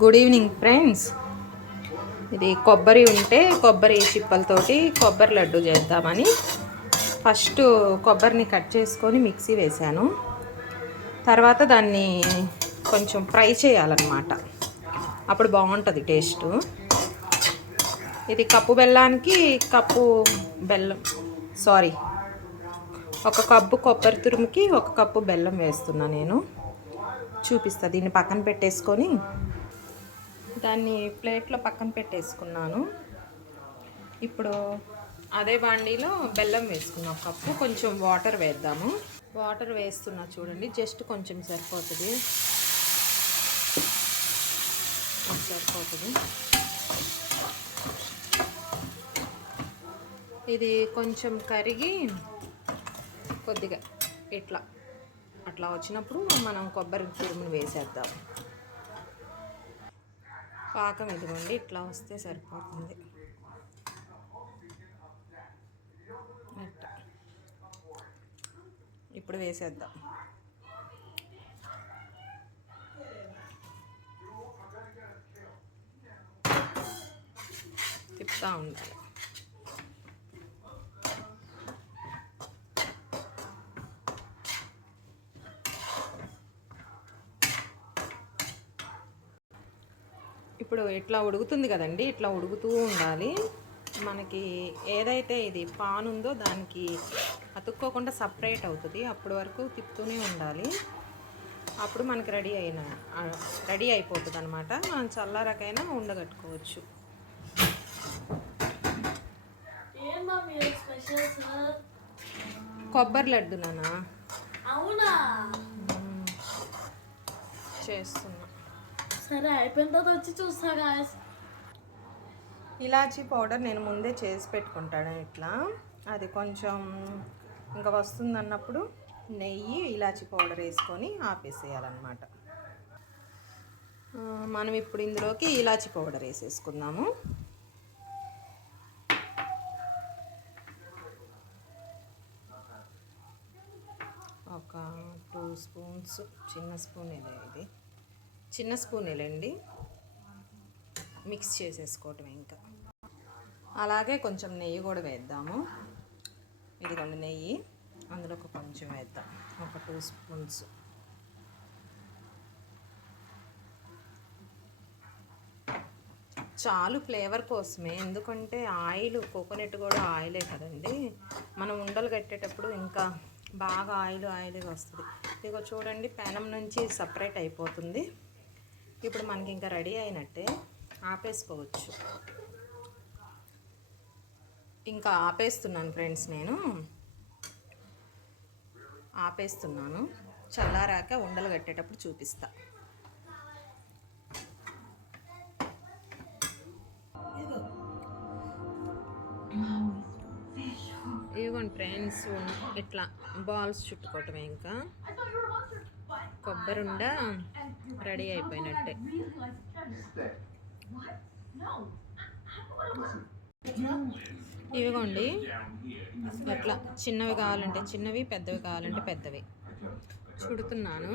Good evening friends. ఇది కొబ్బరి ఉంటే కొబ్బరి చిప్పలతోటి కొబ్బరి లడ్డు చేద్దామని ఫస్ట్ కొబ్బరిని కట్ చేసుకొని మిక్సీ వేసాను. తర్వాత దాన్ని కొంచెం ఫ్రై చేయాలన్నమాట, అప్పుడు బాగుంటుంది టేస్టు. ఇది కప్పు బెల్లానికి ఒక కప్పు కొబ్బరి తురుముకి ఒక కప్పు బెల్లం వేస్తున్నా. నేను చూపిస్తా. దీన్ని పక్కన పెట్టేసుకొని దాన్ని ప్లేట్లో పక్కన పెట్టేసుకున్నాను. ఇప్పుడు అదే బాండీలో బెల్లం వేసుకున్నాం కప్పు. కొంచెం వాటర్ వేద్దాము. వాటర్ వేస్తున్నా చూడండి, జస్ట్ కొంచెం సరిపోతుంది. ఇది కొంచెం కరిగి కొద్దిగా అట్లా వచ్చినప్పుడు మనం కొబ్బరి తురుమును వేసేద్దాం. పాకం ఇదిగోండి, ఇట్లా వస్తే సరిపోతుంది. ఇప్పుడు వేసేద్దాం. తిప్పుతూ ఉండాలి. ఇప్పుడు ఇట్లా ఉడుకుతుంది కదండి, ఇట్లా ఉడుకుతూ ఉండాలి. మనకి ఏదైతే ఇది పాన్ ఉందో దానికి అతుక్కోకుండా సపరేట్ అవుతుంది. అప్పటి వరకు తిప్పుతూనే ఉండాలి. అప్పుడు మనకి రెడీ అయిపోతుంది అనమాట. మనం చల్లారకైనా ఉండగట్టుకోవచ్చు. కొబ్బరి లడ్డు నానా చేస్తున్నా. సరే, అయిపోయిన తర్వాత వచ్చి చూస్తా. ఇలాచీ పౌడర్ నేను ముందే చేసి పెట్టుకుంటాను. ఇట్లా అది కొంచెం ఇంకా వస్తుంది అన్నప్పుడు నెయ్యి, ఇలాచీ పౌడర్ వేసుకొని ఆపేసేయాలన్నమాట. మనం ఇప్పుడు ఇందులోకి ఇలాచీ పౌడర్ వేసేసుకుందాము. ఒక 2 స్పూన్స్, చిన్న స్పూనేలేండి. మిక్స్ చేసేసుకోవటం. ఇంకా అలాగే కొంచెం నెయ్యి కూడా వేద్దాము. ఇదిగోండి నెయ్యి, అందులో కొంచెం వేద్దాం, ఒక 2 స్పూన్స్. చాలు ఫ్లేవర్ కోసమే, ఎందుకంటే ఆయిల్, కోకోనట్ కూడా ఆయిలే కదండి. మనం ఉండలు కట్టేటప్పుడు ఇంకా బాగా ఆయిల్గా వస్తుంది. ఇదిగో చూడండి, పెనం నుంచి సపరేట్ అయిపోతుంది. ఇప్పుడు మనకి ఇంకా రెడీ అయినట్టే, ఆపేసుకోవచ్చు. ఇంకా ఆపేస్తున్నాను ఫ్రెండ్స్, నేను ఆపేస్తున్నాను. చల్లారాక ఉండలు కట్టేటప్పుడు చూపిస్తా. ఇదిగోండి ఫ్రెండ్స్, ఇట్లా బాల్స్ చుట్టుకోవటమే. ఇంకా కొబ్బరి ఉండ రెడీ అయిపోయినట్టే. ఇవిగోండి, ఇట్లా చిన్నవి కావాలంటే చిన్నవి, పెద్దవి కావాలంటే పెద్దవి చుడుతున్నాను.